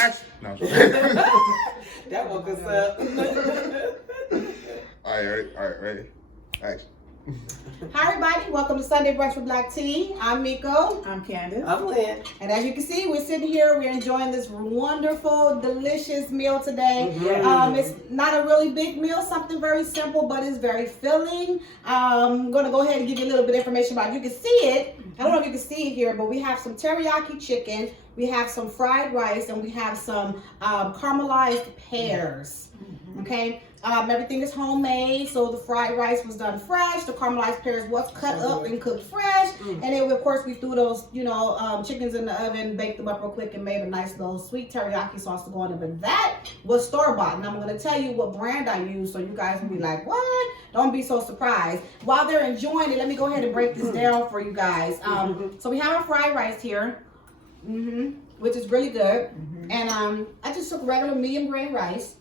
Action. No. That woke us up. All right, ready. Action. Hi everybody, welcome to Sunday Brunch with Black Tea. I'm Miko. I'm Candace. I'm Lynn. And as you can see, we're sitting here, we're enjoying this wonderful, delicious meal today. Mm-hmm. It's not a really big meal, something very simple, but it's very filling. I'm going to go ahead and give you a little bit of information about it. You can see it. I don't know if you can see it here, but we have some teriyaki chicken, we have some fried rice, and we have some caramelized pears. Okay, everything is homemade, so the fried rice was done fresh, the caramelized pears was cut up and cooked fresh, and then of course we threw those, chickens in the oven, baked them up real quick, and made a nice little sweet teriyaki sauce to go on it. But that was store-bought, and I'm going to tell you what brand I use, so you guys will be like, what? Don't be so surprised. While they're enjoying it, let me go ahead and break this down for you guys. So we have our fried rice here, which is really good, and I just took regular medium grain rice.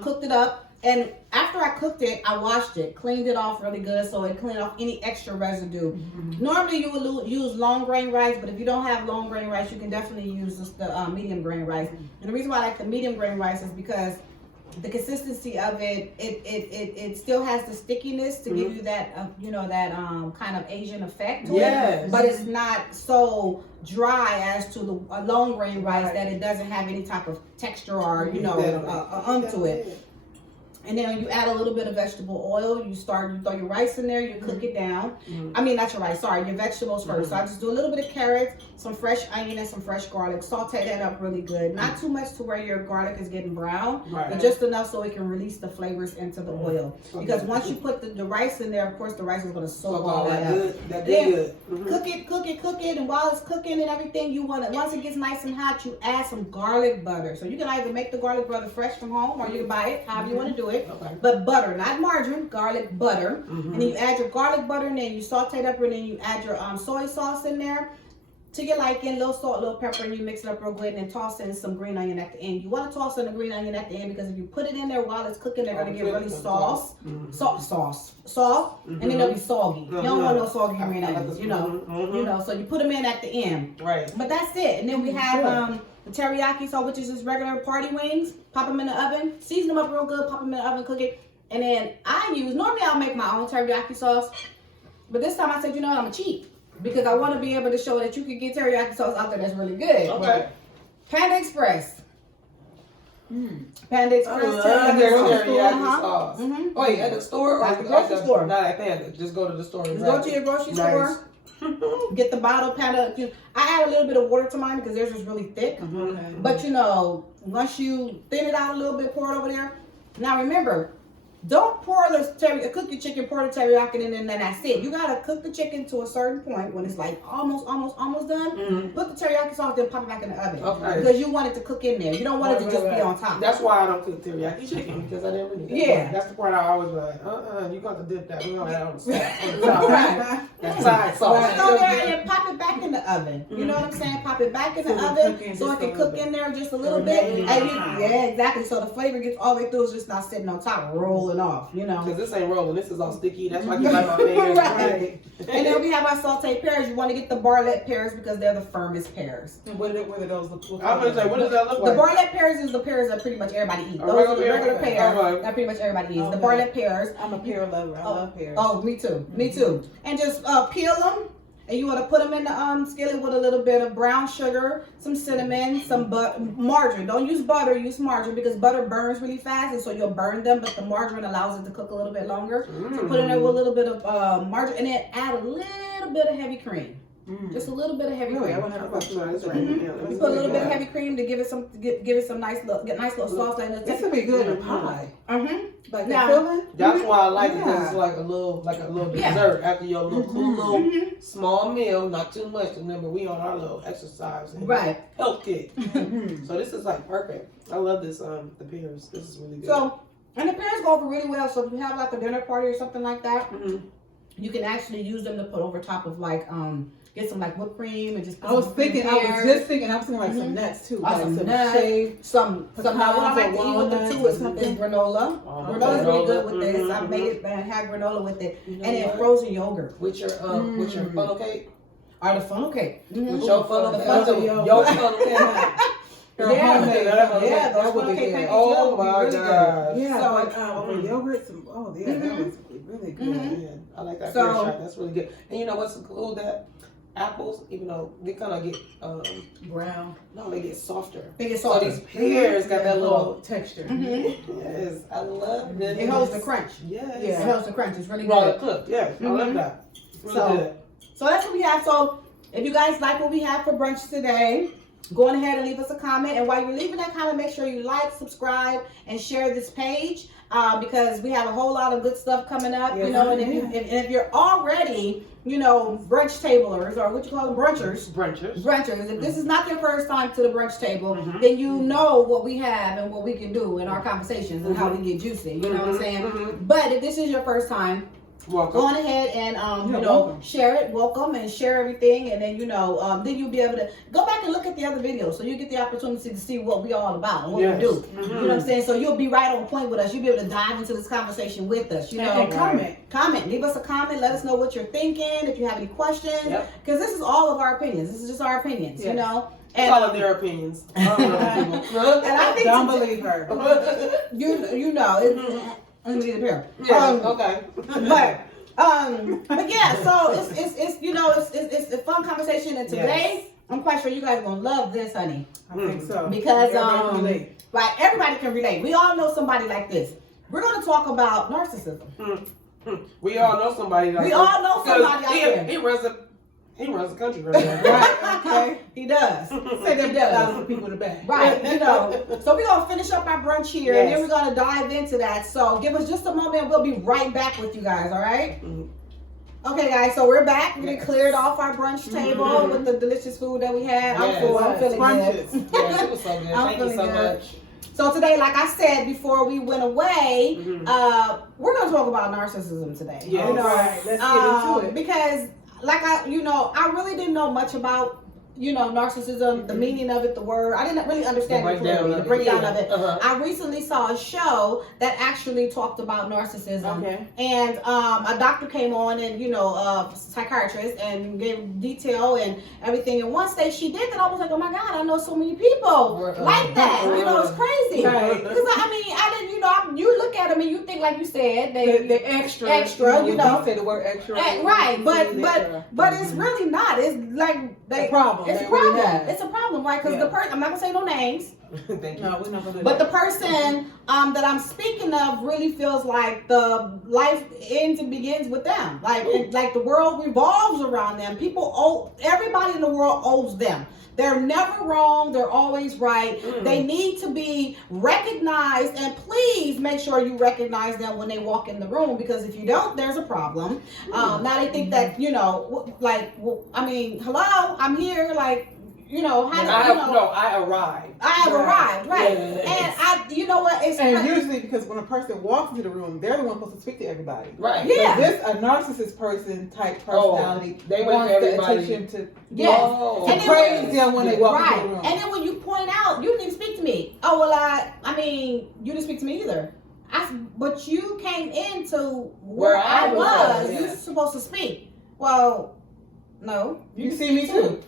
Cooked it up, and after I cooked it, I washed it, cleaned it off really good, so it cleaned off any extra residue. Normally you would use long grain rice, but if you don't have long grain rice, you can definitely use the medium grain rice. And the reason why I like the medium grain rice is because the consistency of it still has the stickiness to give you that kind of Asian effect to it, but it's not so dry as to the long grain rice that it doesn't have any type of texture or onto it. And then you add a little bit of vegetable oil. You throw your rice in there. You cook it down. I mean, not your rice. Sorry, your vegetables first. So I just do a little bit of carrots, some fresh onion, and some fresh garlic. Saute that up really good. Not too much to where your garlic is getting brown, but just enough so it can release the flavors into the oil. Because once you put the rice in there, of course, the rice is going to soak all that up. Then cook it, and while it's cooking and everything, once it gets nice and hot, you add some garlic butter. So you can either make the garlic butter fresh from home, or you can buy it, however you want to do it. Okay. But butter, not margarine, garlic butter. And then you add your garlic butter, and then you saute it up, and then you add your soy sauce in there to your liking, little salt, little pepper, and you mix it up real good, and then toss in some green onion at the end. You want to toss in the green onion at the end because if you put it in there while it's cooking, they're going to get really soft, and then they'll be soggy. You don't want no soggy green onions, so you put them in at the end. Right. But that's it. And then we have the teriyaki sauce, which is just regular party wings. Pop them in the oven, season them up real good, pop them in the oven, cook it. And then normally I'll make my own teriyaki sauce, but this time I said, I'm going to cheat because I want to be able to show that you can get teriyaki sauce out there that's really good. Okay. Panda Express. Panda Express teriyaki sauce. Wait, at the store or at the grocery store? Not at Panda. Just go to the store. Just go to your grocery store. Get the bottle Panda. I add a little bit of water to mine because theirs is really thick. But once you thin it out a little bit, pour it over there. Now remember, don't cook your chicken, pour the teriyaki in, and then that's it. You gotta cook the chicken to a certain point when it's like almost done. Put the teriyaki sauce, then pop it back in the oven. Okay. Because you want it to cook in there. You don't want it to just be on top. That's why I don't cook teriyaki chicken because I never knew that. Yeah. That's the part I always like, you got to dip that. We don't have on the side. That's side sauce. Go there and pop it back in the oven. You know what I'm saying? Pop it back in the oven so it can cook in there just a little bit. Yeah, exactly. So the flavor gets all the way through. It's just not sitting on top, rolling off, Because this ain't rolling. This is all sticky. That's why you like my fingers. Right. And then we have our sauteed pears. You want to get the barlette pears because they're the firmest pears. And what do those look like? I was going to say, what does that look like? The barlette pears is the pears that pretty much everybody eats. Those are the regular pears that pretty much everybody eats. The barlette pears. I'm a pear lover. I love pears. Oh, me too. Me too. And just peel them. And you want to put them in the skillet with a little bit of brown sugar, some cinnamon, some margarine. Don't use butter, use margarine because butter burns really fast, and so you'll burn them, but the margarine allows it to cook a little bit longer. So put in there with a little bit of margarine, and then add a little bit of heavy cream. Just a little bit of heavy cream. I want to have a question. You put a little bit of heavy cream to give it some nice little sauce. This would be good in pie. Like that's why I like it because it's like a little dessert after your little small meal, not too much. Remember, we on our little exercise and health kick. So this is like perfect. I love this. The pears. This is really good. So, and the pears go over really well. So if you have like a dinner party or something like that, you can actually use them to put over top of like get some like whipped cream and just put I was just thinking like some nuts too. Like some nuts, some what I like to eat with them too is something granola. Granola's really good with this. I made it and had granola with it. And then frozen yogurt. With your funnel cake? Or the funnel cake. With your funnel cake. Your funnel cake. Yeah, homemade. yeah, those that would be cupcake good. cookies. Oh my Really God. good. Yeah, So, but yogurt, that was really good. Mhm. Yeah, I like that So- pear shot. That's really good. And you know what's cool? That apples, even though they kind of get Brown. no, they get softer. They get So softer. these pears got that little. texture. Mhm. Yes, I love this. It holds the crunch. Yes. It holds the crunch. It's really Raw good. cooked. Yes, I love that. It's really So- good. So that's what we have. So if you guys like what we have for brunch today, go on ahead and leave us a comment. And while you're leaving that comment, make sure you like, subscribe, and share this page because we have a whole lot of good stuff coming up. Yes. You know, and if you're already, brunch tablers or what you call them, brunchers. Brunchers. If this is not your first time to the brunch table, then you know what we have and what we can do in our conversations and how we get juicy. You know what I'm saying? But if this is your first time, Welcome. go on ahead and welcome. share it, welcome, and share everything, and then then you'll be able to go back and look at the other videos, so you get the opportunity to see what we all about and what we do. You know what I'm saying? So you'll be right on point with us. You'll be able to dive into this conversation with us. And comment. Leave us a comment. Let us know what you're thinking. If you have any questions, because this is all of our opinions. This is just our opinions. Yes. And All of their opinions. I don't know people. and I think Don't believe her. let me get a pair. Okay. But yeah, so it's a fun conversation, and today I'm quite sure you guys are gonna love this, honey, I think so. because Everybody everybody can relate. We all know somebody like this. We're gonna talk about narcissism. We all know somebody like We that. all know somebody out He there. runs the country right now. Right? Okay, he does. Say them $1,000 people in the back. Right, So we're gonna finish up our brunch here, and then we're gonna dive into that. So give us just a moment, we'll be right back with you guys. All right? Okay, guys. So we're back. We cleared off our brunch table with the delicious food that we had. I'm full. I'm feeling good. Yes, it was so good. Thank you so much. So today, like I said before we went away, we're gonna talk about narcissism today. Yes. Right, let's get into it. Because I really didn't know much about, narcissism, the meaning of it, the word. I didn't really understand the breakdown of it. I recently saw a show that actually talked about narcissism. Okay. And a doctor came on and, a psychiatrist, and gave detail and everything. And once she did that, I was like, oh my God, I know so many people like that. It's crazy. Right. Because I didn't, you look at them and you think, like you said, The extra. Say the word extra. Right, but it's really not. It's like a problem. It's a problem. It's a problem, right? Because the person, I'm not gonna say no names, Thank you. No, we're not gonna do but that. the person that I'm speaking of really feels like the life ends and begins with them. Like the world revolves around them. Everybody in the world owes them. They're never wrong. They're always right. They need to be recognized, and please make sure you recognize them when they walk in the room, because if you don't, there's a problem. Now they think that, hello, I'm here, I arrived. I have arrived, right? Yes. And you know what? And usually, because when a person walks into the room, they're the one supposed to speak to everybody. Right. Yeah. So this a narcissist person type personality. They want wants the everybody attention to Whoa. And to then praise them when they walk right. into the room. And then when you point out, you didn't even speak to me. Oh well, you didn't speak to me either. But you came into where I was. Yeah. You're supposed to speak. Well, no. You see me too.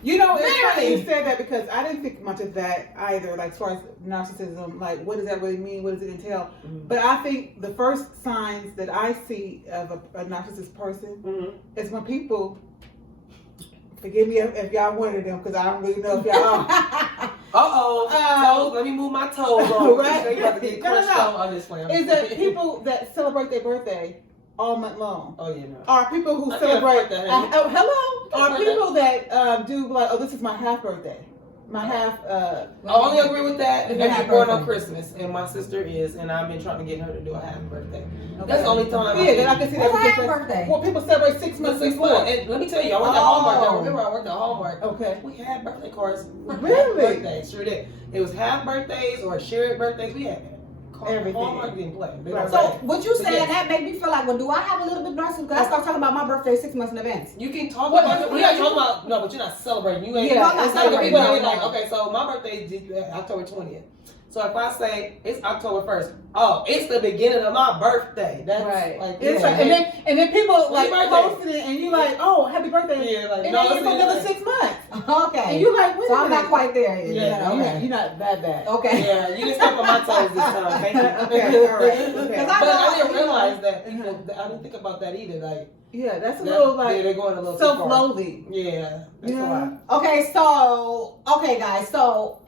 It's funny Literally. you said that, because I didn't think much of that either, like as far as narcissism, like what does that really mean? What does it entail? But I think the first signs that I see of a narcissist person is when people, forgive me if y'all wanted them, because I don't really know if y'all are. Toes. Let me move my toes on. Right. They about to get crushed No. on this way. Is that people that celebrate their birthday all month long? Oh yeah, no. Are people who I celebrate? can't afford that, Hello. Are people that do like, oh, this is my half birthday, my half. I only agree with that if half you're born on birthday. Christmas, and my sister is, and I've been trying to get her to do a half birthday. That's the only time. Yeah, then I can see that. What's because half birthday? Well, people celebrate 6 months before. And let me tell you, I worked at Hallmark. Remember, I worked at Hallmark. Okay. We had birthday cards. Really? Half birthdays. Sure did. It was half birthdays or shared birthdays. We had Everything. Hallmark didn't play. They don't So play. what you saying, yes. that make me feel like, well, do I have a little bit of narcissism? Because I start talking about my birthday 6 months in advance. You can talk about it. We're not talking about, no, but you're not celebrating. You ain't. Yeah, I'm not it's like the celebrating. people that No, be like, no. okay, so my birthday is October 20th. So if I say it's October 1st, oh, it's the beginning of my birthday. That's right. like, It's yeah, like and then people like birthday? posting it, and you like, oh, happy birthday. Yeah, like, and no, then it's it's another like- 6 months. Okay. And you like, wait So a I'm minute. not quite there yet. Yeah, okay. You're not that bad. Okay. Yeah, you can step on my toes this time. Thank you. Okay, all right. Okay. Because But I didn't know, realize that. I didn't think about that either. Like, Yeah, that's a that- little yeah, like they're going a little too far. self-loathing. Yeah, that's Yeah. a lot. Okay, so guys, so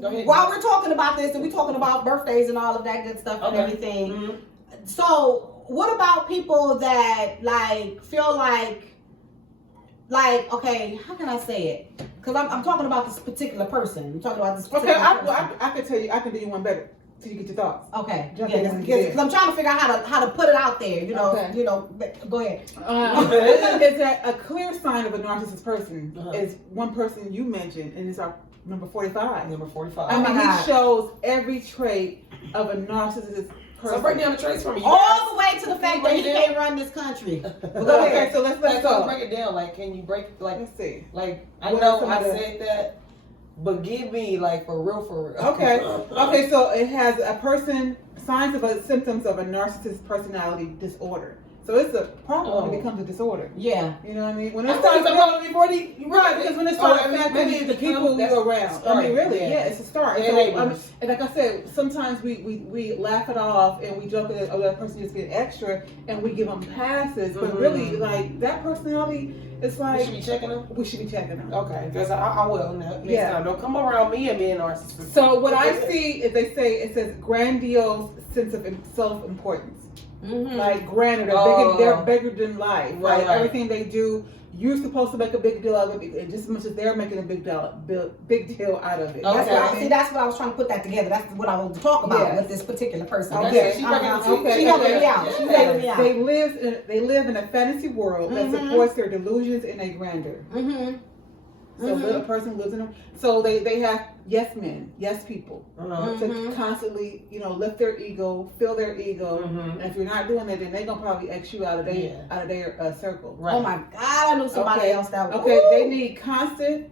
Go ahead. while we're talking about this and we're talking about birthdays and all of that good stuff and Okay. everything, Mhm. so what about people that like feel like okay, how can I say it? Because I'm talking about this particular person. I'm talking about this Okay, particular person. I can tell you, I can do you one better till you get your thoughts. Okay, Jump yeah, in. because I'm trying to figure out how to put it out there. You know, Okay. Go ahead. Is that a clear sign of a narcissist person Uh-huh. is one person you mentioned, and it's our number 45. Number 45. I mean, Oh my God. he shows every trait of a narcissist person. So break down the traits for me. All the way to the fact that he Break it can't run this country. down. Go Okay, ahead. so let's Let's go. break it down. Like, can you break Let's see. like? I What know are some I of the- said that, but give me like for real. Okay. Okay, so it has a person, signs of a symptoms of a narcissist personality disorder. So it's a problem when it becomes a disorder. Yeah. You know what I mean? When I it thought starts it was about before the right, because when it starts maybe affecting it the people becomes- that's you're a around. start, I mean, really, yeah. yeah, it's a start. And So, neighbors. and like I said, sometimes we laugh it off and we joke that, oh, that person just get extra and we give them passes. But Mhm. really, like, that personality, it's We like, should be checking them. we should be checking them. Okay, because I will next Yeah. time. Don't come around me and being narcissist. So what I see is they say, it says grandiose sense of self-importance. Mm-hmm. Like grander, they're bigger than life. Right, Like right. everything they do, you're supposed to make a big deal out of it, and just as much as they're making a big deal out of it. That's Okay. what that's what I was trying to put that together. That's what I wanted to talk about Yeah. with this particular person. Okay. She breaking the Okay. She helping me out. Yeah. She's helping me out. They live in a fantasy world that Mhm. supports their delusions and their grandeur. Mm-hmm. So a person lives in them. So they have yes men, yes people Uh-huh. to Mhm. constantly, lift their ego, fill their ego. Mhm. And if you're not doing that, then they're gonna probably X you out of their Yeah. circle. Right. Oh my God, I knew somebody Okay. else that was. Okay, they need constant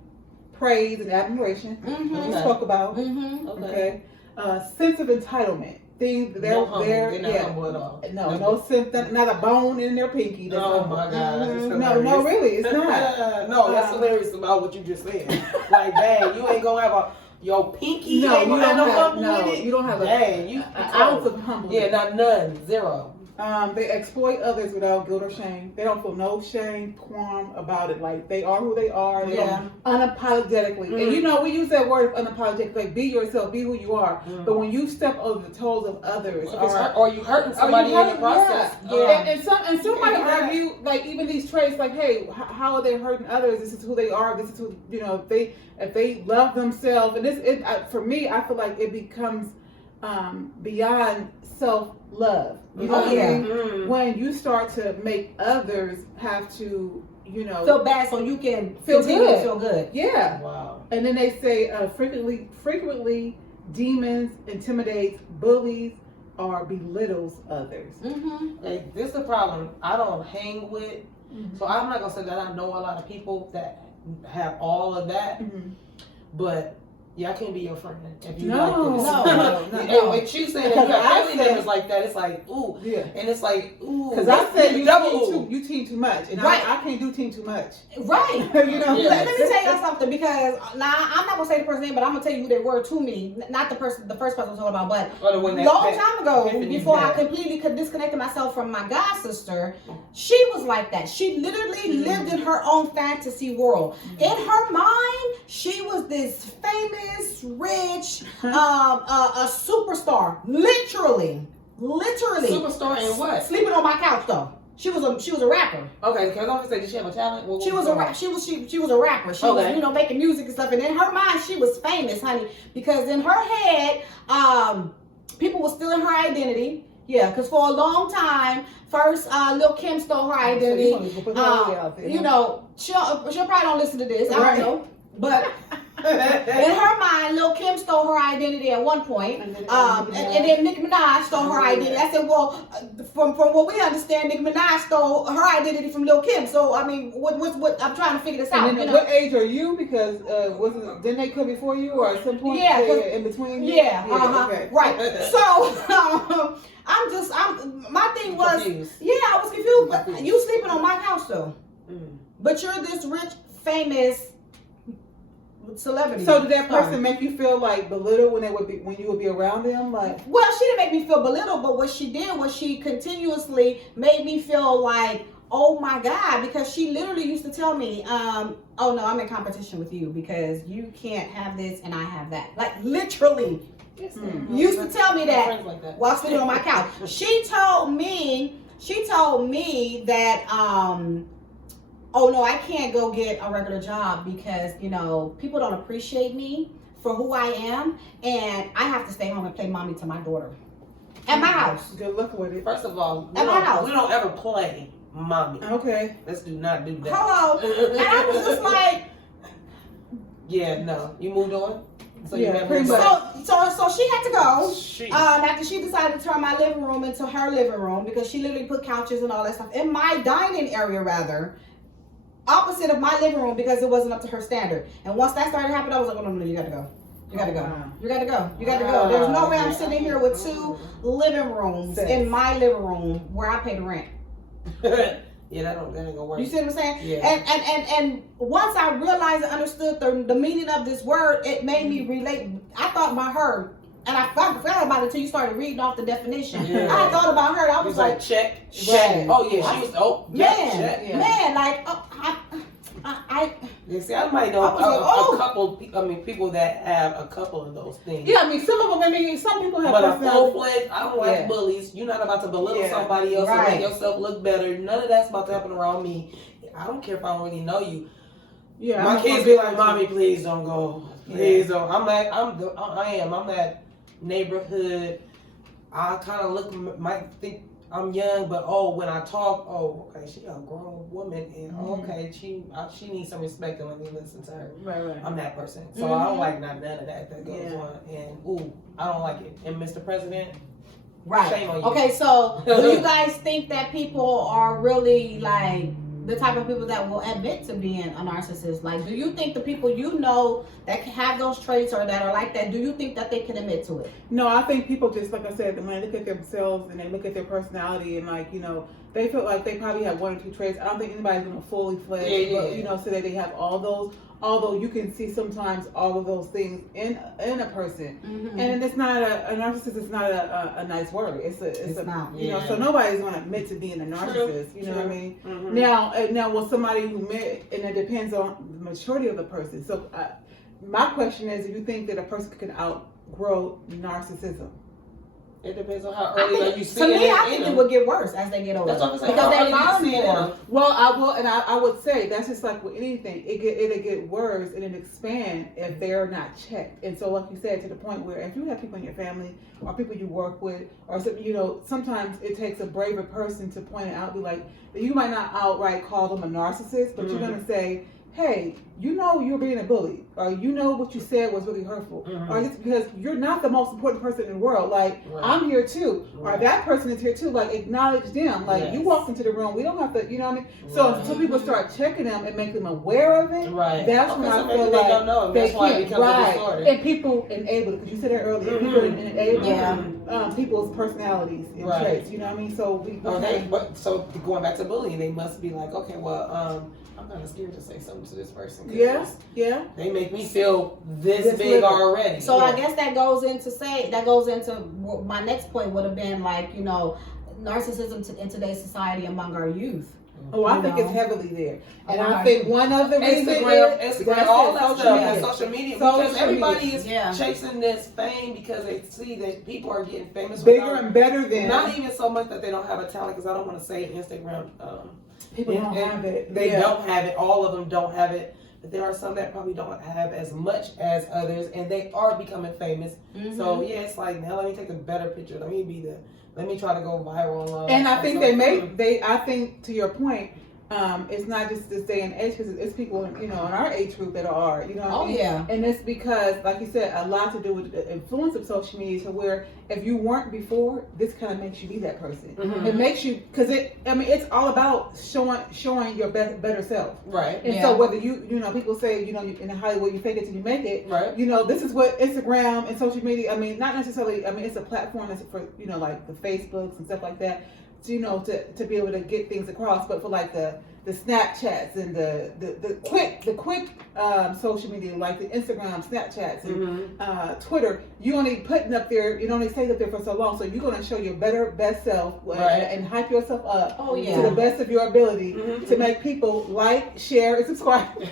praise and admiration. Mm-hmm. We Okay. spoke about. Mm-hmm. Okay, sense of entitlement. Things they're No humble. they're They're not yeah. humble at all. No sense, not a bone in their pinky. That's Oh humble. my God. That's Mhm. hilarious. No, really, it's not. No, that's hilarious about what you just said. Like, dang, you ain't gonna have your pinky. No, ain't you gonna don't have no have. humble No, in it. you don't have Dang, you an ounce of humbleness. Yeah, not none, zero. They exploit others without guilt or shame. They don't feel no shame, qualm about it. Like they are who they are. They Yeah. unapologetically. Mhm. And we use that word of unapologetic. Like be yourself, be who you are. Mhm. But when you step over the toes of others, Or you hurting somebody in the process. Yeah. And some might can't do that. argue like even these traits. Like, hey, how are they hurting others? This is who they are. This is who if they love themselves. And for me, I feel like it becomes beyond self-love. You know Oh, what yeah. I mean? Mhm. When you start to make others have to, Feel bad so you can Feel continue to good. feel good. yeah. Wow. And then they say frequently demons intimidates, bullies, or belittles others. Mm-hmm. Like, this is the problem. I don't hang with, Mhm. so I'm not gonna say that I know a lot of people that have all of that, Mhm. but yeah, I can't be your friend if you No, like this. no, And when you say that you Because have I family said- members like that, it's like, ooh. Yeah. And it's like, ooh. Because I said double. you team too much, and Right. I can't do team too much. Right. You know. Yeah. Let me tell y'all something, because now I'm not gonna say the person's name, but I'm gonna tell you who they were to me. Not the first person I'm talking about, but Or the one that- long that- time ago, Tiffany before I had. completely disconnected myself from my god sister, she was like that. She literally lived in her own fantasy world. In her mind, she was this famous, rich, a superstar. Literally. Superstar in what? Sleeping on my couch though. She was a rapper. Okay, because I was gonna say, did she have a talent? What She was a rapper. She was a rapper. She Okay. was making music and stuff. And in her mind, she was famous, honey, because in her head, people were stealing her identity. Yeah, because for a long time, first Lil Kim stole her identity. She'll probably don't listen to this. I don't know, but in her mind, Lil Kim stole stole her identity at one point. And then Nicki Minaj stole her identity. I said, well, from what we understand, Nicki Minaj stole her identity from Lil' Kim. So, I mean, what I'm trying to figure this out. And then what age are you? Because didn't they come before you or at some point? Yeah, in between? Yeah, okay. Right. So, my thing was, confused. Yeah, I was confused. You sleeping on my couch though. But you're this rich, famous celebrity. So did that person make you feel like belittled when you would be around them? Like, well, she didn't make me feel belittled, but what she did was she continuously made me feel like, oh my God, because she literally used to tell me, oh no, I'm in competition with you because you can't have this and I have that. Like literally. Used to tell me that while sleeping on my couch. She told me that oh no, I can't go get a regular job because, you know, people don't appreciate me for who I am, and I have to stay home and play mommy to my daughter at my house. Good luck with it. First of all, at my house. We don't ever play mommy. Okay. Let's not do that. Hello. And I was just like, yeah, no. You moved on? So yeah, so she had to go after she decided to turn my living room into her living room because she literally put couches and all that stuff in my dining area, rather opposite of my living room because it wasn't up to her standard. And once that started happening, I was like, oh, no, you got to go. You got to go. Wow. You got to go. You got to go. There's no way I'm sitting here with 2 living rooms in my living room where I pay the rent. Yeah, that ain't gonna work. You see what I'm saying? Yeah. And once I realized and understood the meaning of this word, it made me relate. I thought about her, and I forgot about it until you started reading off the definition. Yeah. I thought about her, and I was like, check. Right. Oh yeah, she was. Man, like Yeah, see, I might know a couple. I mean, people that have a couple of those things. Yeah, I mean, some of them. I mean, some people have. But a full-fledged, I don't like bullies. You're not about to belittle somebody else and make yourself look better. None of that's about to happen around me. I don't care if I don't really know you. Yeah, my kids be like, "Mommy, please don't go. Please don't." I'm that neighborhood. I kind of might think I'm young, but when I talk, okay, she a grown woman, and okay, she needs some respect, and let me listen to her. Right. I'm that person, so I don't like none of that goes on, and I don't like it. And Mr. President, shame on you. Okay, so do you guys think that people are really like the type of people that will admit to being a narcissist? Like, do you think the people you know that have those traits or that are like that, do you think that they can admit to it? No, I think people just, like I said, when they look at themselves and they look at their personality and like, you know, they feel like they probably have 1 or 2 traits. I don't think anybody's going to fully fledged, you know, say that they have all those. Although you can see sometimes all of those things in a person, and it's not a narcissist. It's not a nice word. It's not, you know. So nobody's going to admit to being a narcissist. You know what I mean? Now, will somebody who met, and it depends on the maturity of the person. So, my question is, do you think that a person can outgrow narcissism? It depends on how early you see it. To me, I think it would get worse as they get older. That's what I'm saying. Because they learn more. Well, I would say that's just like with anything. It'll get worse and it expand if they're not checked. And so, like you said, to the point where if you have people in your family or people you work with, or you know, sometimes it takes a braver person to point it out. Be like, you might not outright call them a narcissist, but you're gonna say, hey, you know you're being a bully, or you know what you said was really hurtful, or just because you're not the most important person in the world. Like, I'm here too, or that person is here too. Like, acknowledge them. Like, you walked into the room, we don't have to, you know what I mean? So until people start checking them and make them aware of it, that's when I feel like don't know. they can't. And people enable it, because you said that earlier. People enable people's personalities and traits. You know what I mean? So so going back to bullying, they must be like, okay, well, I'm kind of scared to say something to this person. Yeah. They make me feel this big already. So I guess that goes into my next point would have been like, you know, narcissism in today's society among our youth. Oh, I think it's heavily there, and I think one of the reasons Instagram, all that stuff, social media, because everybody is chasing this fame because they see that people are getting famous, bigger and better than. Not even so much that they don't have a talent, because I don't want to say Instagram. People don't have it. They don't have it. All of them don't have it. But there are some that probably don't have as much as others, and they are becoming famous. So it's like, now let me take a better picture. Let me try to go viral. And I think I think to your point, it's not just this day and age, because it's people, you know, in our age group that are, you know what I mean? Yeah. And it's because, like you said, a lot to do with the influence of social media, to where if you weren't before, this kind of makes you be that person. Mm-hmm. It makes you, because it's all about showing your better self. Right. And so whether you know, people say, you know, in Hollywood, you fake it till you make it. Right. You know, this is what Instagram and social media, I mean, not necessarily, I mean, it's a platform that's for, you know, like the Facebooks and stuff like that, to, you know, to be able to get things across. But for like the Snapchats and the quick social media, like the Instagram, Snapchats, and Twitter, you only putting up there, you only stay up there for so long, so you're going to show your best self, and hype yourself up to the best of your ability to make people like, share, and subscribe. Yes,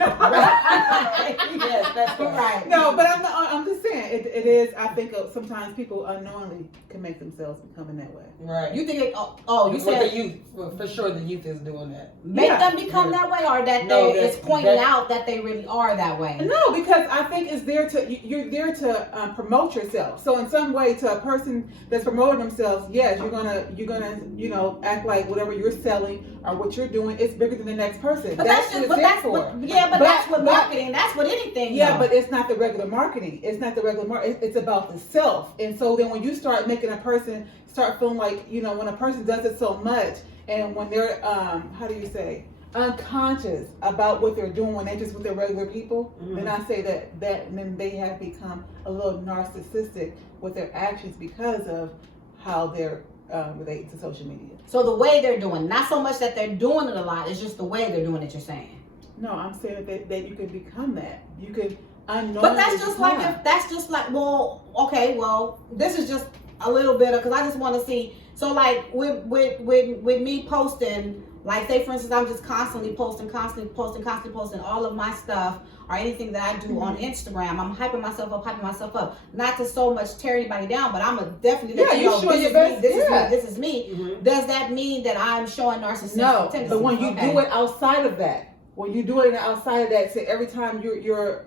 that's right. No, but I'm just saying, it is, I think sometimes people unknowingly can make themselves becoming that way. Right. You think it, you said the youth, for sure the youth is doing that. Make them become that way, or that it's pointing out that they really are that way? No, because I think it's there you're there to promote yourself. So in some way, to a person that's promoting themselves, yes, you're gonna you know, act like whatever you're selling or what you're doing is bigger than the next person. But that's what marketing. That's what anything. Yeah, but it's not the regular marketing. It's not the regular marketing. It's about the self. And so then when you start making a person start feeling like, you know, when a person does it so much, and when they're how do you say, unconscious about what they're doing when they're just with their regular people, then I say that then they have become a little narcissistic with their actions because of how they're related to social media. So the way they're doing, not so much that they're doing it a lot, it's just the way they're doing it, you're saying? No, I'm saying that you can become that. You could unknowingly. But that's just like well, okay, well, this is just a little bit of, because I just want to see. So like with me posting, like say for instance, I'm just constantly posting all of my stuff or anything that I do on Instagram. I'm hyping myself up, not to so much tear anybody down, but I'm definitely this is me. Does that mean that I'm showing narcissistic tendencies? But when you do it outside of that, say every time you're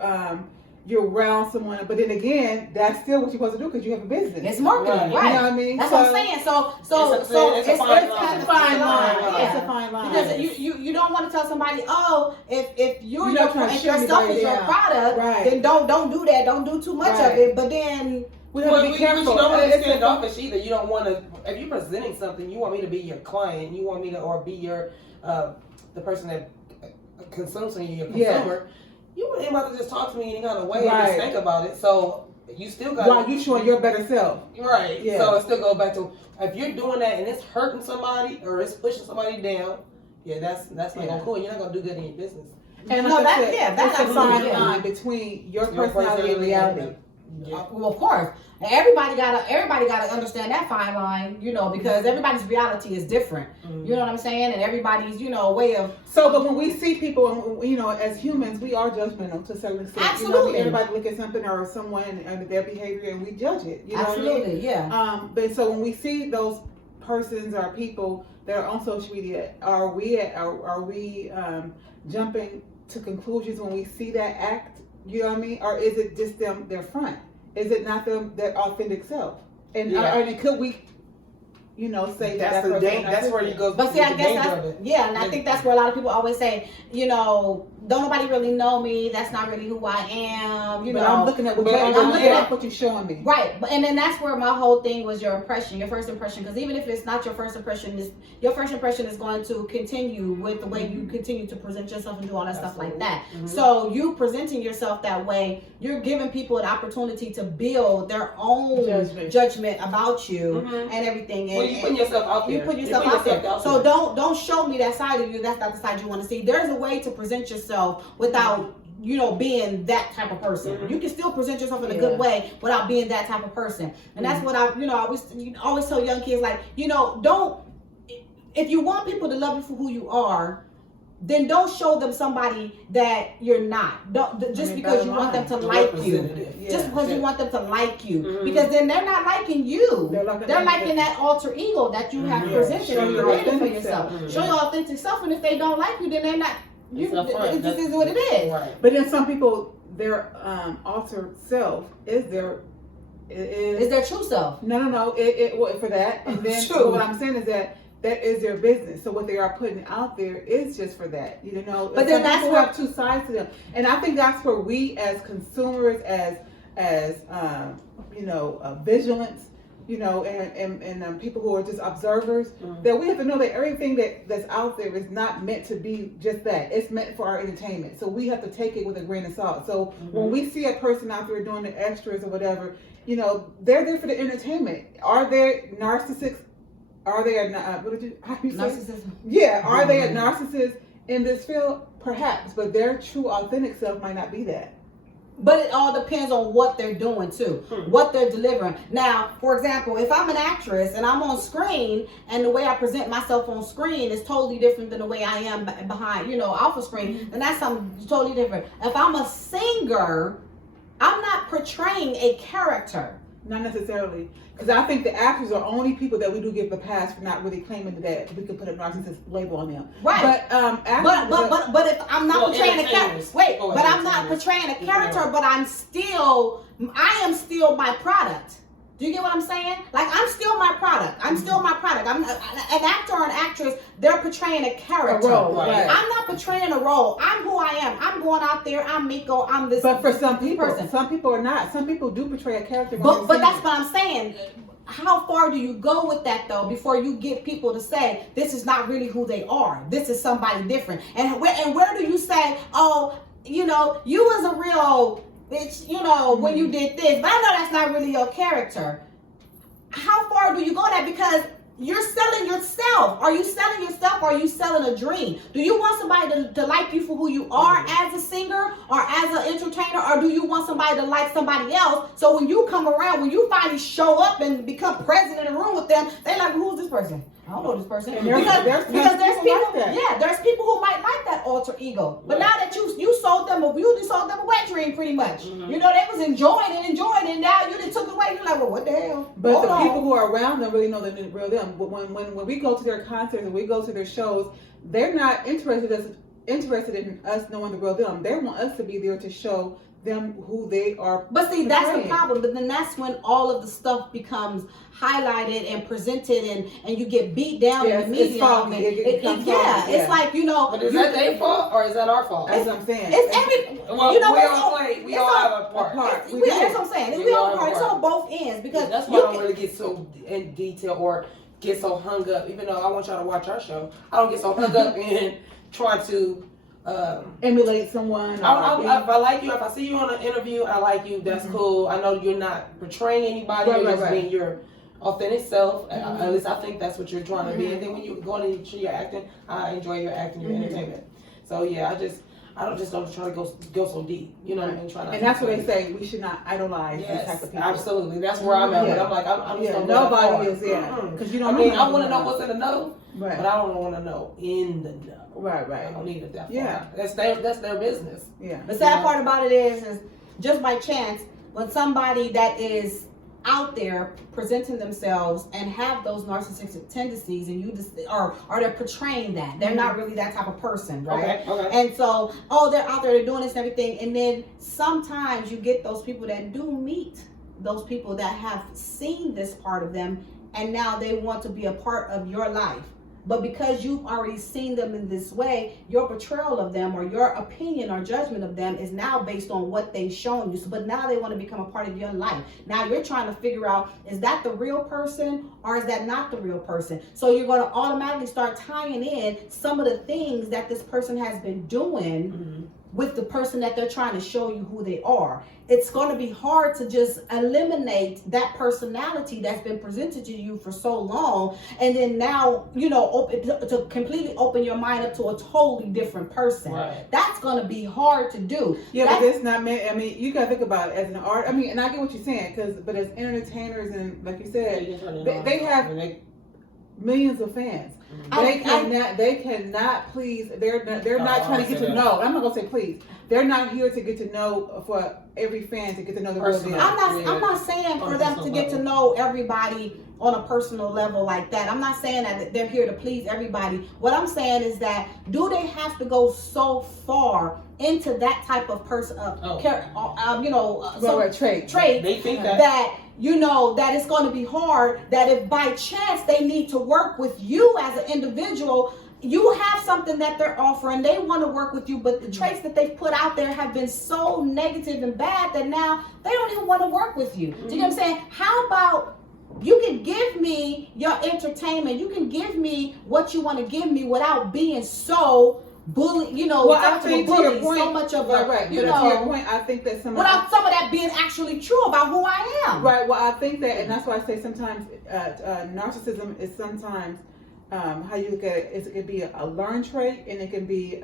around someone, but then again, that's still what you're supposed to do because you have a business. It's marketing, right? You know what I mean? That's what I'm saying. So it's a fine line. It's a fine line. Because you don't want to tell somebody, if yourself is your product, then don't do that. Don't do too much of it. But then we have to be careful. You don't want to be standoffish either. You don't want to. If you're presenting something, you want me to be your client. You want me to, or be your the person that consumes from you, your consumer. You ain't about to just talk to me any kind of way and just think about it. So you still got. While you showing your better self. Right. Yeah. So it still goes back to, if you're doing that and it's hurting somebody or it's pushing somebody down, that's not gonna cool. You're not gonna do good in your business. And that's a fine line between your personality and reality. Yeah. Well, of course, everybody gotta understand that fine line, you know, because everybody's reality is different. You know what I'm saying? And everybody's, you know, way of. So, but when we see people, you know, as humans, we are judgmental to a certain extent. Absolutely. You know, everybody look at something or someone and their behavior, and we judge it. You know Absolutely, what I mean? Yeah. But so when we see those persons or people that are on social media, are we jumping to conclusions when we see that act? You know what I mean? Or is it just their front? Is it not their authentic self? And could we, you know, say that's where you go. But see, I guess and I think that's where a lot of people always say, you know, don't nobody really know me. That's not really who I am. You know, I'm looking at what you're showing me. Right, and then that's where my whole thing was your first impression. Because even if it's not your first impression, your first impression is going to continue with the way you continue to present yourself and do all that stuff like that. So you presenting yourself that way, you're giving people an opportunity to build their own judgment about you and everything. And you putting yourself out there. You put yourself out there. So don't show me that side of you. That's not the side you want to see. There's a way to present yourself without, you know, being that type of person. You can still present yourself in a good way without being that type of person. And that's what I always tell young kids, like, you know, if you want people to love you for who you are, then don't show them somebody that you're not. Because you want them to like you. Just because you want them to like you. Because then they're not liking you. They're liking that alter ego that you have presented and created for yourself. Show your authentic self, and if they don't like you, then they're not. It just is what it is. Right. But then some people, their altered self is their true self. No. For that. And then what I'm saying is that that is their business. So what they are putting out there is just for that, you know. But then that's people where have two sides to them, and I think that's where we as consumers, as vigilance, and people who are just observers, that we have to know that everything that's out there is not meant to be just that. It's meant for our entertainment. So we have to take it with a grain of salt. So when we see a person out there doing the extras or whatever, they're there for the entertainment. Are they narcissists? Are they how do you say? Narcissism. Yeah. Are they a narcissist in this field? Perhaps, but their true authentic self might not be that. But it all depends on what they're doing too, what they're delivering. Now, for example, if I'm an actress and I'm on screen and the way I present myself on screen is totally different than the way I am behind, off of screen, then that's something totally different. If I'm a singer, I'm not portraying a character. Not necessarily, because I think the actors are only people that we do give the pass for not really claiming that we can put a narcissist label on them. Right. But if I'm not portraying a character, I'm not portraying a character, but I am still my product. Do you get what I'm saying? Like, I'm still my product. I'm still my product. I'm an actor or an actress. They're portraying a character. A role, right. I'm not portraying a role. I'm who I am. I'm going out there. I'm Miko. I'm this. But for some people, person. Some people are not. Some people do portray a character. But that's what I'm saying. How far do you go with that though before you get people to say this is not really who they are? This is somebody different. And where do you say, oh, you was a real bitch, when you did this, but I know that's not really your character. How far do you go that? Because you're selling yourself. Are you selling yourself or are you selling a dream? Do you want somebody to like you for who you are as a singer or as an entertainer, or do you want somebody to like somebody else? So when you come around, when you finally show up and become present in the room with them, they're like, who's this person? I don't know this person. Because there's people, there's people who might like that alter ego. But now that you sold them, you sold them a wet dream pretty much. They was enjoying it, now you done took it away. You're like, well, what the hell? But the people who are around them really know the real them. But when we go to their concerts and we go to their shows, they're not interested in us knowing the real them. They want us to be there to show them who they are. But see, that's the problem. But then that's when all of the stuff becomes highlighted and presented, and you get beat down in the media. It's faulty. It's like, But is that their fault or is that our fault? That's what I'm saying. It's every. We all have a part. That's what I'm saying. We all have a part. It's on both ends because that's why I don't really get so in detail or get so hung up. Even though I want y'all to watch our show, I don't get so hung up in trying to emulate someone. If I like you, if I see you on an interview, I like you. That's cool. I know you're not portraying anybody. You're just being your authentic self. At least I think that's what you're trying to be. And then when you go into your acting, I enjoy your acting, your entertainment. So yeah, I don't try to go so deep. You know what I mean? And that's what they say. We should not idolize these type of people. Absolutely. That's where I'm at. But I'm like, I'm just gonna go nobody is because you don't. I want to know what's in the know, right? But I don't want to know in the know. Right. I don't need it that far. Yeah. That's their business. Yeah. The sad part about it is just by chance, when somebody that is out there presenting themselves and have those narcissistic tendencies, and you just or they're portraying that they're not really that type of person, right? Okay. And so, they're out there, they're doing this and everything, and then sometimes you get those people that do meet those people that have seen this part of them, and now they want to be a part of your life. But because you've already seen them in this way, your portrayal of them or your opinion or judgment of them is now based on what they've shown you. But now they want to become a part of your life. Now you're trying to figure out, is that the real person or is that not the real person? So you're going to automatically start tying in some of the things that this person has been doing with the person that they're trying to show you who they are. It's going to be hard to just eliminate that personality that's been presented to you for so long, and then now, to completely open your mind up to a totally different person. Right. That's going to be hard to do. Yeah, but it's not meant. I mean, you got to think about it as an art. I mean, and I get what you're saying, but as entertainers and like you said, they have millions of fans. They cannot please. They're not trying to get to know. I'm not gonna say please. They're not here to get to know for every fan to get to know the real deal. I'm not saying for them to get to know everybody on a personal level like that. I'm not saying that they're here to please everybody. What I'm saying is that do they have to go so far into that type of person, trait? They think that that it's going to be hard. That if by chance they need to work with you as an individual, you have something that they're offering, they want to work with you, but the traits that they've put out there have been so negative and bad that now they don't even want to work with you. Do you know what I'm saying? How about you can give me your entertainment, you can give me what you want to give me without being so bully, I think to your point, so much of right. But to your point, I think that without some of that being actually true about who I am. Right. Well, I think that, and that's why I say sometimes narcissism is sometimes how you look at it is it can be a learned trait, and it can be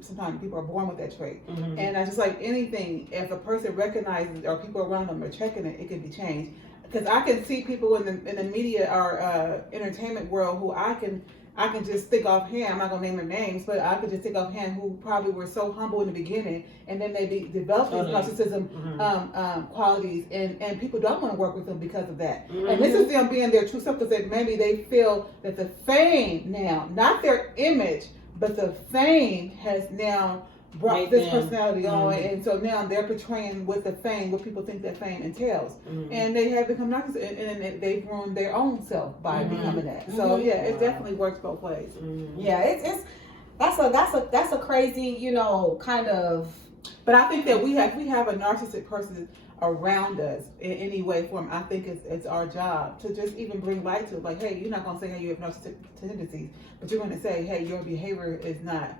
sometimes people are born with that trait. Mm-hmm. And I just like anything, if a person recognizes or people around them are checking it, it can be changed. Because I can see people in the media or entertainment world who I can just think offhand. I'm not gonna name their names, but I could just think offhand who probably were so humble in the beginning, and then they developed these narcissism qualities, and people don't want to work with them because of that. Mm-hmm. And this is them being their true self, because maybe they feel that the fame now, not their image, but the fame has now brought this personality on, and so now they're portraying with the fame what people think that fame entails, and they have become narcissists, and they've ruined their own self by becoming that. So it definitely works both ways. Yeah, that's a crazy kind of. But I think that we have a narcissistic person around us in any way, form. I think it's our job to just even bring light to it. Like, hey, you're not gonna say hey you have narcissistic tendencies, but you're gonna say hey your behavior is not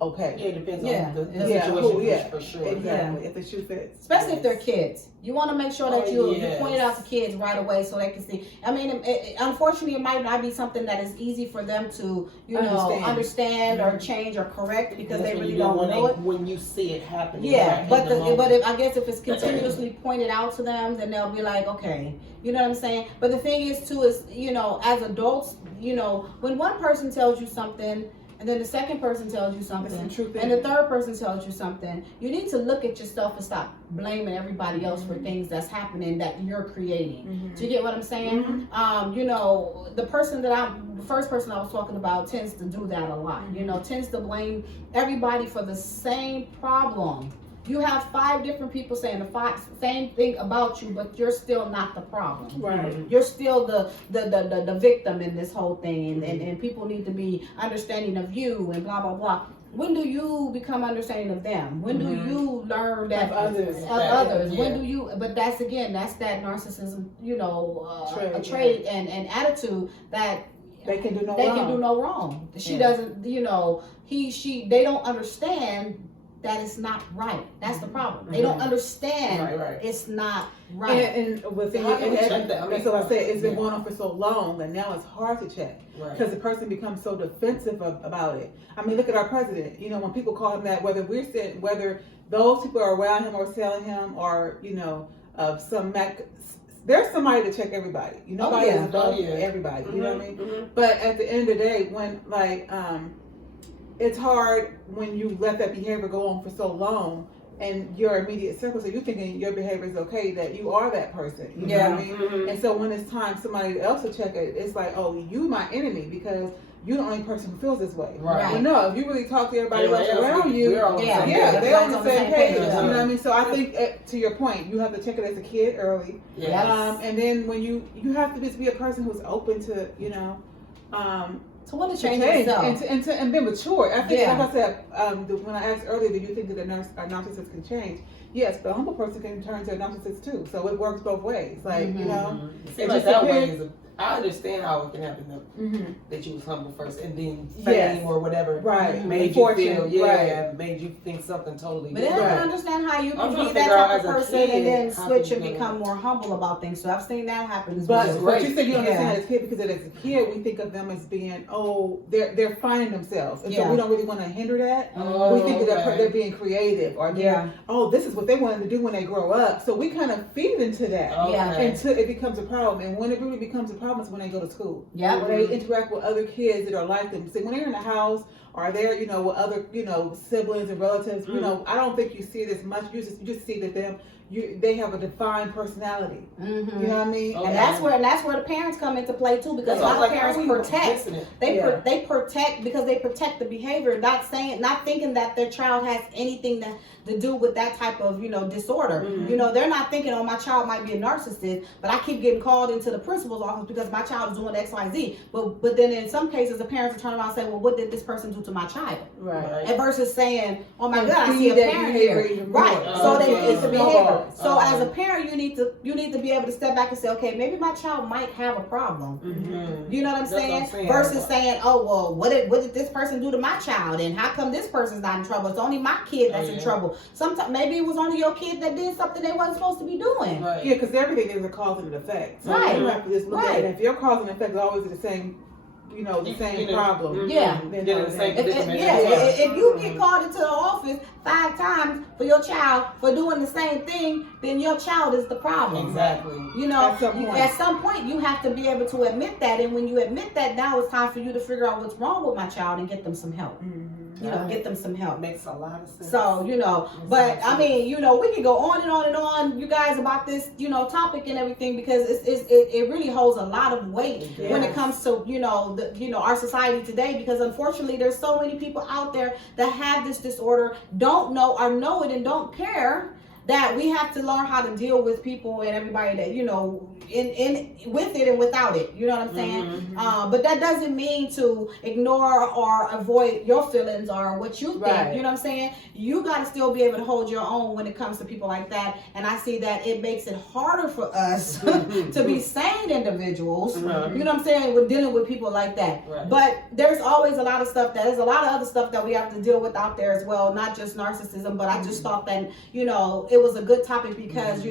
okay. Yeah, it depends on the situation for sure. Exactly. If the shoe fits. Especially if they're kids. You want to make sure that you point it out to kids right away so they can see. I mean, unfortunately, it might not be something that is easy for them to, understand or change or correct, because they really don't know it. When you see it happening. Yeah, but I guess if it's continuously pointed out to them, then they'll be like, okay, you know what I'm saying? But the thing is, too, is, as adults, when one person tells you something, and then the second person tells you something, and the third person tells you something, you need to look at yourself and stop blaming everybody else for things that's happening that you're creating. Do you get what I'm saying? The first person I was talking about tends to do that a lot. Tends to blame everybody for the same problem. You have 5 different people saying the same thing about you, but you're still not the problem. Right. You're still the victim in this whole thing, and people need to be understanding of you and blah blah blah. When do you become understanding of them? When do you learn that others? When do you? But that's that narcissism, a trait and attitude that they can do no wrong. She doesn't, they don't understand that it's not right. That's the problem. They don't understand it's not right. And so I said it's been going on for so long that now it's hard to check, because the person becomes so defensive about it. I mean, look at our president. When people call him that, whether those people are around him or selling him, or there's somebody to check everybody. Nobody is above everybody. You know what I mean? But at the end of the day, when it's hard when you let that behavior go on for so long, and your immediate circle, so you're thinking your behavior is okay, that you are that person. You know what I mean? And so when it's time somebody else to check it, it's like, oh, you my enemy because you're the only person who feels this way. Right. Well, no, if you really talk to everybody else around you, they're on the same page. You know what I mean? So I think, to your point, you have to check it as a kid early. Yes. And then when you have to just be a person who's open to, to want to change yourself and be mature. I think, like I said, when I asked earlier, do you think that a narcissist can change? Yes, but a humble person can turn to a narcissist too. So it works both ways. Like it just that way. I understand how it can happen that you was humble first, and then fame or whatever made you feel made you think something totally different. But then I don't understand how you can be that type of person and then switch and become more humble about things. So I've seen that happen as well. But you said you understand as a kid, because as a kid we think of them as being they're finding themselves, and so we don't really want to hinder that. We think that they're being creative, or this is what what they want them to do when they grow up. So we kind of feed into that. Okay. Until it becomes a problem. And when it really becomes a problem is when they go to school. Yeah. When they interact with other kids that are like them. So when they're in the house or they're, with other, siblings and relatives, I don't think you see it as much. You just see that they have a defined personality. Mm-hmm. You know what I mean? And that's where the parents come into play too, because a lot of parents protect. They protect because they protect the behavior, not thinking that their child has anything to do with that type of disorder. Mm-hmm. They're not thinking, oh, my child might be a narcissist, but I keep getting called into the principal's office because my child is doing X, Y, Z. But then in some cases, the parents will turn around and say, well, what did this person do to my child? Right. And versus saying, oh my God, I see a parent here. Right. So it's a behavior. So as a parent, you need to be able to step back and say, okay, maybe my child might have a problem. Mm-hmm. You know what I'm saying? Versus saying, oh well, what did this person do to my child, and how come this person's not in trouble? It's only my kid that's in trouble. Sometimes maybe it was only your kid that did something they wasn't supposed to be doing. Right. Yeah, because everything is a cause and an effect. So Right. you have to just look at it. If your cause and effect is always the same, the same problem. Yeah. Then Get in the same predicament. If you get called into the office 5 times for your child for doing the same thing, then your child is the problem. Exactly. At some point you have to be able to admit that, and when you admit that, now it's time for you to figure out what's wrong with my child and get them some help. Mm-hmm. Get them some help. Makes a lot of sense. So, but I mean, we can go on and on and on, you guys, about this, topic and everything, because it really holds a lot of weight when it comes to, our society today, because unfortunately there's so many people out there that have this disorder, don't know or know it and don't care, that we have to learn how to deal with people and everybody that, in with it and without it. You know what I'm saying? Mm-hmm. But that doesn't mean to ignore or avoid your feelings or what you think. Right. You know what I'm saying? You got to still be able to hold your own when it comes to people like that. And I see that it makes it harder for us to be sane individuals. Mm-hmm. You know what I'm saying? We're dealing with people like that. Right. But there's always a lot of other stuff that we have to deal with out there as well, not just narcissism. But I just thought that, it was a good topic because,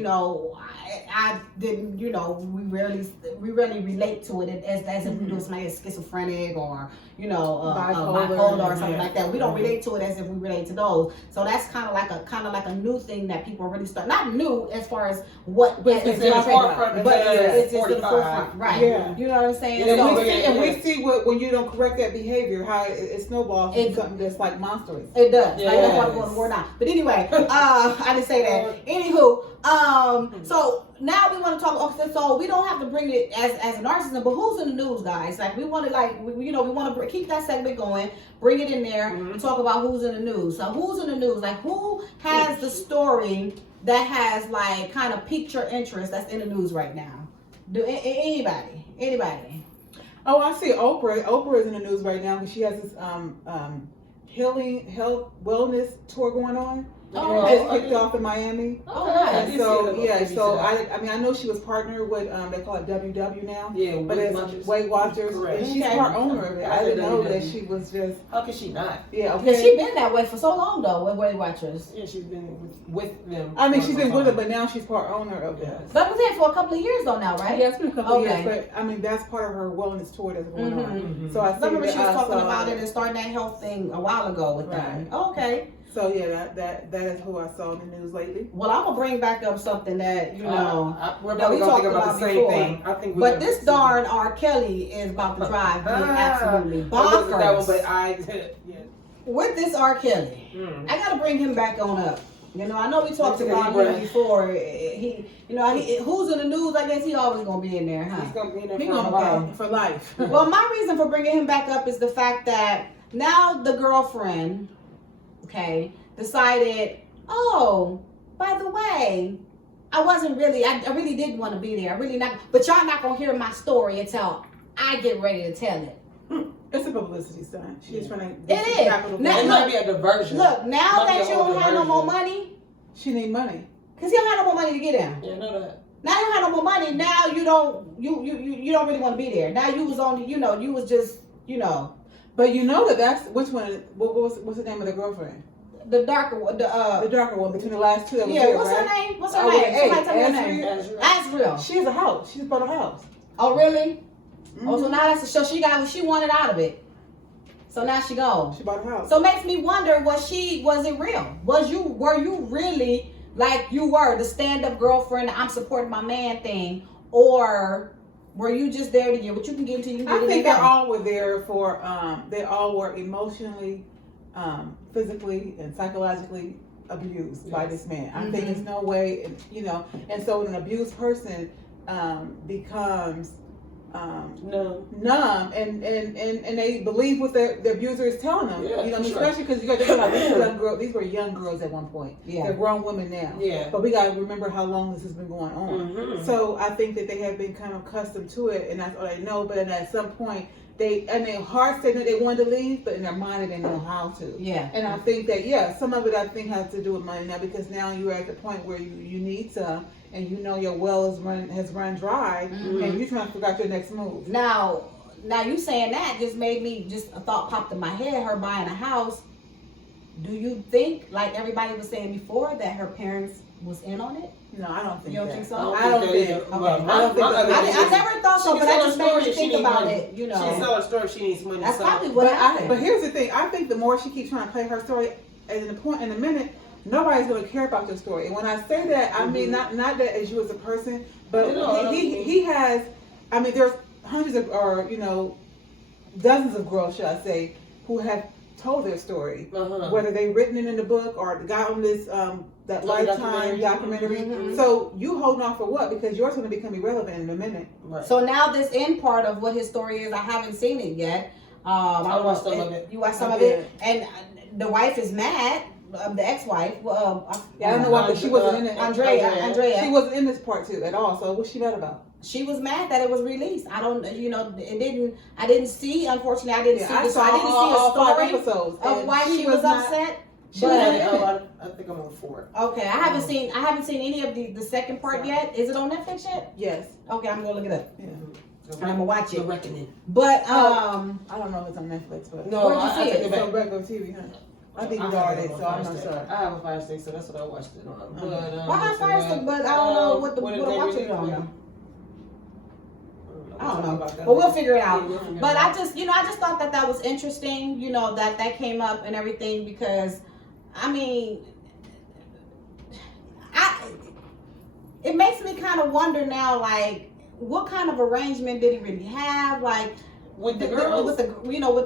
I didn't, we rarely relate to it as if we do somebody is schizophrenic or, bipolar or something like that. We don't relate to it as if we relate to those. So that's kind of like a new thing that people really start, not new as far as what it's in the forefront, but it's just in the forefront, right? Yeah. You know what I'm saying? We see when you don't correct that behavior, how it snowballs into something that's like monstrous. It does. Yes. That's why we're going to war now. But anyway, I didn't say that. Anywho, so now we want to talk. Okay, so we don't have to bring it as a narcissism, but who's in the news, guys? Like we want to, we want to keep that segment going, bring it in there, and talk about who's in the news. So who's in the news? Like who has the story that has kind of piqued your interest that's in the news right now? Do anybody? Oh, I see Oprah. Oprah is in the news right now because she has this health wellness tour going on. Just kicked off in Miami. Okay. I know she was partnered with they call it WW now. Yeah, but it's Weight Watchers. Correct. And she's part owner of it. I didn't know that she was just. How could she not? Yeah, Because she's been that way for so long though with Weight Watchers. Yeah, she's been with them. I mean, she's been with it, but now she's part owner of it. But was there for a couple of years though now, right? Yeah, it's been a couple of years, but I mean that's part of her wellness tour that's going on. Mm-hmm. So I remember she was talking about it and starting that health thing a while ago with them. Okay. So yeah, that is who I saw in the news lately. Well, I'm gonna bring back up something that we're probably gonna think about the same thing. I think. But this darn R. Kelly is about to drive me absolutely bonkers. With this R. Kelly, I gotta bring him back on up. I know we talked about him before. Who's in the news? I guess he always gonna be in there, huh? He's gonna be in there for life. Well, my reason for bringing him back up is the fact that now the girlfriend, decided, oh, by the way, I really didn't want to be there. But y'all not gonna hear my story until I get ready to tell it. It's a publicity stunt. She's trying to. It is. It might be a diversion. Look, now that you don't have no more money, she need money. Cause he don't have no more money to get in. Yeah, know that. Now you don't have no more money. Now you don't really want to be there. Now you was only you was just But that's which one? What's the name of the girlfriend? The darker one. The darker one between the last two. That was what's her name? What's her name? Somebody tell me her name. Azriel. She has a house. She's bought a house. Oh really? Mm-hmm. Oh, so now she got what she wanted out of it. So now she gone. She bought a house. So it makes me wonder, was it real? Were you really like you were the stand-up girlfriend, I'm supporting my man thing, or were you just there to get what you can get until you get it? I think they all were there for, they all were emotionally, physically, and psychologically abused by this man. I think there's no way, you know, and so an abused person becomes numb and they believe what the abuser is telling them. Yeah, you know, sure. especially because you got to think about these were young girls at one point. Yeah. They're grown women now. Yeah. But we got to remember how long this has been going on. Mm-hmm. So I think that they have been kind of accustomed to it, and that's all they know. But at some point, their heart said that they wanted to leave, but in their mind they didn't know how to. Yeah. And I think that some of it I think has to do with money now, because now you're at the point where you need some, and you know your well has run dry, and you're trying to figure out your next move. Now you saying that just made me, just a thought popped in my head, her buying a house. Do you think, like everybody was saying before, that her parents was in on it? No, I don't think You don't that. think so? I don't think. Okay. I never thought so, but that just made me think about it. You know, She's telling a story. She needs money. that's so. probably what happened. But here's the thing. I think the more she keeps trying to play her story, in a minute, nobody's going to care about your story. And when I say that, I mean not that as you as a person, but he has. I mean, there's hundreds of, or dozens of girls, should I say, who have told their story, whether they've written it in the book or got on this that Lifetime documentary. So you holding off for what? Because yours going to become irrelevant in a minute. Right. So now this end part of what his story is, I haven't seen it yet. I watched some of it. You watched some of it, and the wife is mad. The ex-wife. I don't know why, but she wasn't in it. Andrea. She wasn't in this part too at all. So what's she mad about? She was mad that it was released. I don't, I didn't see, unfortunately, I didn't see this. I didn't see a story episodes, of why she was upset. I think I'm on 4. Okay, I haven't seen any of the second part yet. Is it on Netflix yet? Yes. Okay, I'm gonna look it up. Yeah. I'm gonna watch it. The Reckoning. But I don't know if it's on Netflix, but No, where'd you see it? it's on regular TV, huh? I think it's already, so I'm not sure. I have a Fire Stick, so that's what I watched it on. But, I have Fire Stick, but I don't know what to watch it on. I don't know, but we'll figure it out. But I just thought that was interesting, that came up and everything, because, I mean, it makes me kind of wonder now, like, what kind of arrangement did he really have, like, with the girls? with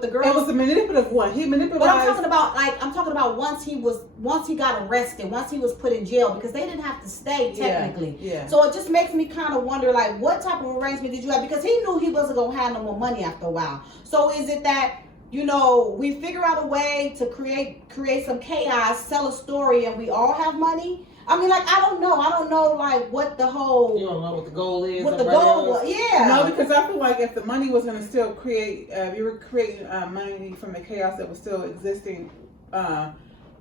the girls. It was a manipulative one. He manipulated. But I'm talking about once he got arrested, once he was put in jail, because they didn't have to stay technically. Yeah. So it just makes me kind of wonder, like, what type of arrangement did you have? Because he knew he wasn't gonna have no more money after a while. So is it that we figure out a way to create some chaos, sell a story, and we all have money? I mean, like, I don't know, like, what the whole... You don't know what the goal is? What the goal was, yeah. No, because I feel like if the money was going to still create... you were creating money from the chaos that was still existing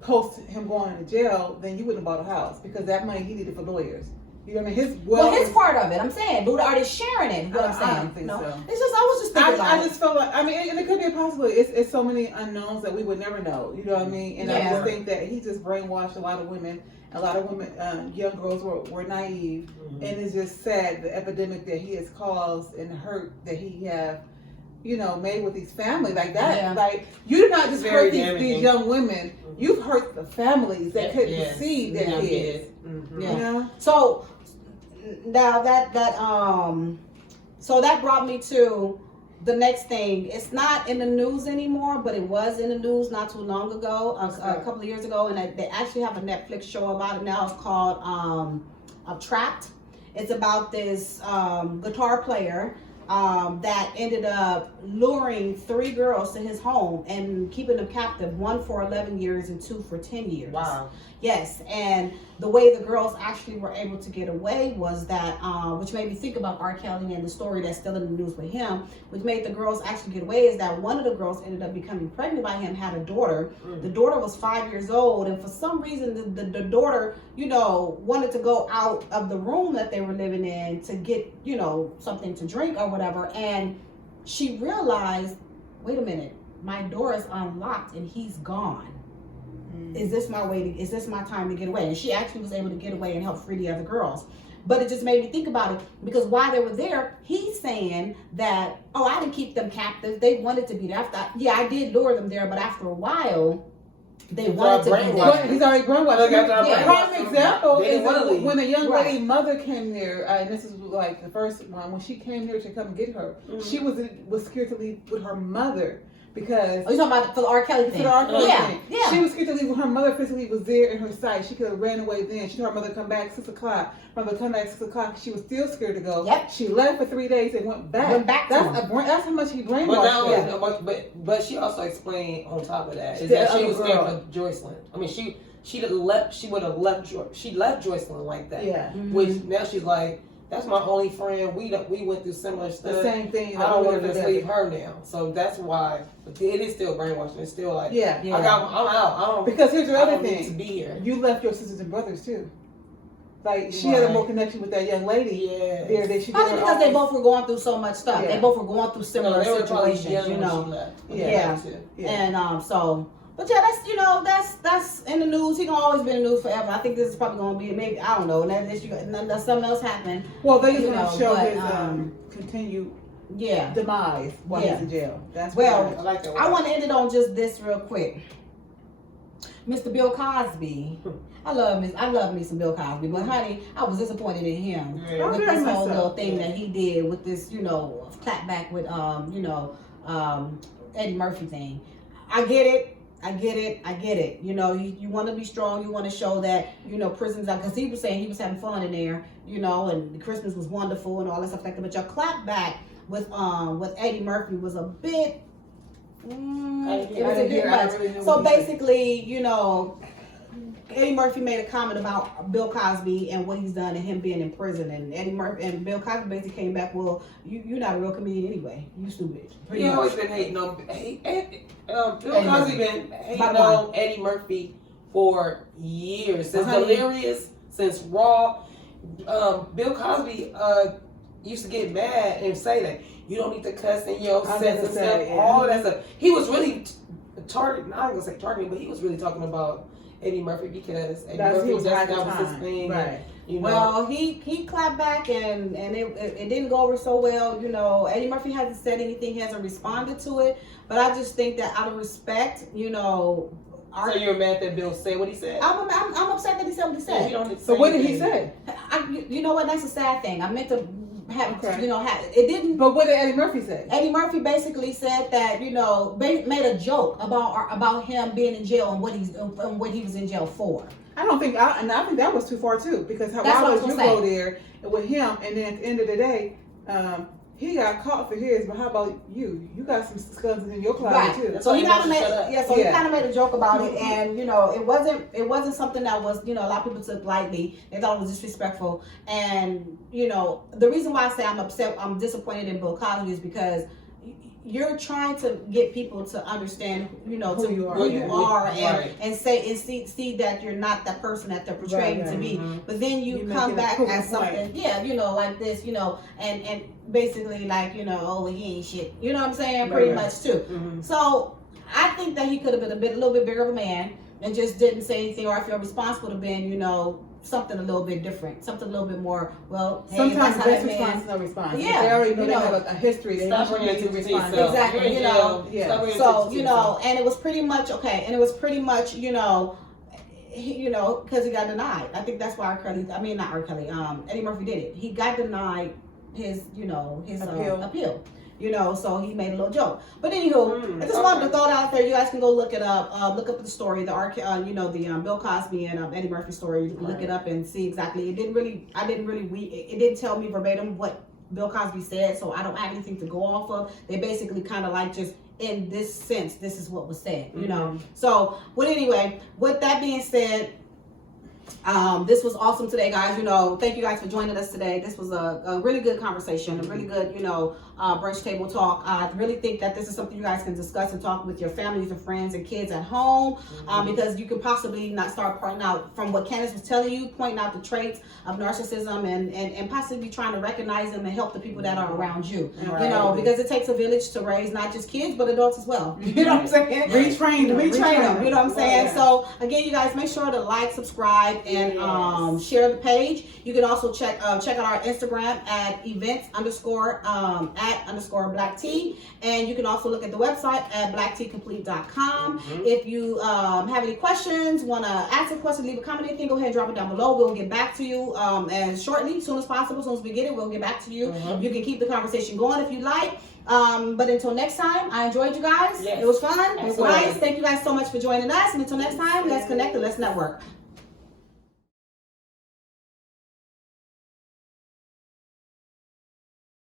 post him going into jail, then you wouldn't have bought a house, because that money he needed for lawyers. You know what I mean? His part of it, I'm saying. But are they sharing it? What I'm saying. I don't think so. It's just, I was just thinking about it. I just felt like, I mean, and it could be a possibility. It's so many unknowns that we would never know. You know what I mean? And I just think that he just brainwashed a lot of women. A lot of women, young girls were naive, and it's just sad the epidemic that he has caused and the hurt that he have, made with these families like that. Yeah. Like, you did not just hurt these young women; you've hurt the families that couldn't see their kids. So now so that brought me to the next thing. It's not in the news anymore, but it was in the news not too long ago, a couple of years ago, and they actually have a Netflix show about it now. It's called Trapped. It's about this guitar player that ended up luring 3 girls to his home and keeping them captive, 1 for 11 years and 2 for 10 years. Wow. Yes, and the way the girls actually were able to get away was that, which made me think about R. Kelly and the story that's still in the news with him, which made the girls actually get away, is that one of the girls ended up becoming pregnant by him, had a daughter. The daughter was 5 years old, and for some reason the daughter, wanted to go out of the room that they were living in to get, something to drink or whatever, and she realized, wait a minute, my door is unlocked and he's gone. Is this my time to get away? And she actually was able to get away and help free the other girls. But it just made me think about it, because while they were there, he's saying that, I didn't keep them captive. They wanted to be there. I did lure them there, but after a while, They wanted to be there. He's already brainwashed. Prime example is when a young lady mother came there, and this is like the first one, when she came here to come get her, she was scared to leave with her mother. Because you talking about for the R. Kelly thing? For the R. Kelly thing. Yeah. She was scared to leave when her mother physically was there in her sight. She could have ran away then. She told her mother to come back 6 o'clock. Mother come back 6 o'clock. She was still scared to go. Yep. She left for 3 days and went back. That's how much he brainwashed her. But she also explained on top of that is that she was scared for Joycelyn. I mean, she would have left Joycelyn like that. Yeah. Which now she's like, that's my only friend. We went through similar stuff. The same thing. I don't want to just leave her now. So that's why. But it is still brainwashing. It's still like, I'm out. I don't. Because here's the other thing. Need to be here. You left your sisters and brothers too. Like she had a more connection with that young lady. There that she. Probably because they both were going through so much stuff. They both were going through similar situations. You know. And so. But yeah, that's in the news. He gonna always be in the news forever. I think this is probably gonna be maybe, I don't know. And that something else happened. Well, they just want to show his continued demise while he's in jail. That's I like that. I want to end it on just this real quick. Mr. Bill Cosby. I love me some Bill Cosby, but honey, I was disappointed in him with this whole little thing that he did with this, clapback with Eddie Murphy thing. I get it. You want to be strong. You want to show that, prisons are, because he was saying he was having fun in there, and Christmas was wonderful and all that stuff like that. But your clap back with Eddie Murphy was a bit, it was a bit much. So basically, Eddie Murphy made a comment about Bill Cosby and what he's done and him being in prison, and Eddie Murphy and Bill Cosby basically came back, well, you're not a real comedian anyway. You stupid. He always been hating on Bill Cosby been hating on Eddie Murphy for years. Since Delirious, since Raw. Bill Cosby used to get mad and say that you don't need to cuss in your sets and stuff. All of that stuff. He was really targeting. I'm gonna say targeting, but he was really talking about Eddie Murphy because Eddie Murphy was his thing. Right. Well, he clapped back and it didn't go over so well. Eddie Murphy hasn't said anything. He hasn't responded to it. But I just think that out of respect, So you're mad that Bill said what he said? I'm upset that he said what he said. So what did he say? You know what? That's a sad thing. I meant to have it didn't. But what did Eddie Murphy say? Eddie Murphy basically said that made a joke about him being in jail and what he was in jail for. I think that was too far too, because why would you go there with him and then at the end of the day, he got caught for his, but how about you? You got some skeletons in your closet too. So he kind of made a joke about it, and it wasn't something that was a lot of people took lightly. They thought it was disrespectful, and the reason why I say I'm disappointed in Bill Cosby is because you're trying to get people to understand, who you are, and see that you're not that person that they're portraying to be. But then you come back as something, like this, and basically like, oh, he ain't shit. You know what I'm saying? Pretty much too. Mm-hmm. So I think that he could have been a little bit bigger of a man and just didn't say anything, or if your response would have been, something a little bit different, something a little bit more, well, hey, sometimes the best response is no response. Yeah. They already know they have a history. They don't need to respond. Exactly. So, and it was pretty much, because he got denied. I think that's why Eddie Murphy did it. He got denied his appeal. So he made a little joke. But anywho, I just wanted to throw it out there. You guys can go look it up. Look up the story, the Bill Cosby and Eddie Murphy story. You can look it up and see exactly. It didn't tell me verbatim what Bill Cosby said, so I don't have anything to go off of. They basically kind of like just in this sense, this is what was said, So, but anyway, with that being said, this was awesome today, guys. Thank you guys for joining us today. This was a really good conversation, a really good, brunch table talk. I really think that this is something you guys can discuss and talk with your families and friends and kids at home, because you could possibly not start pointing out, from what Candace was telling you, pointing out the traits of narcissism and possibly trying to recognize them and help the people that are around you. Right. Because it takes a village to raise not just kids but adults as well. You know what I'm saying? Retrain them. You know what I'm saying? So again, you guys, make sure to like, subscribe, like and share the page. You can also check out our Instagram at events_@_black tea, and you can also look at the website at blacktcomplete.com. If you have any questions, want to ask a question, leave a comment, anything, go ahead and drop it down below. We'll get back to you as shortly, as soon as possible. As soon as we get it, we'll get back to you. You can keep the conversation going if you like. But until next time, I enjoyed you guys. Yes. It was fun. It was nice. Thank you guys so much for joining us. And until next time, let's connect and let's network.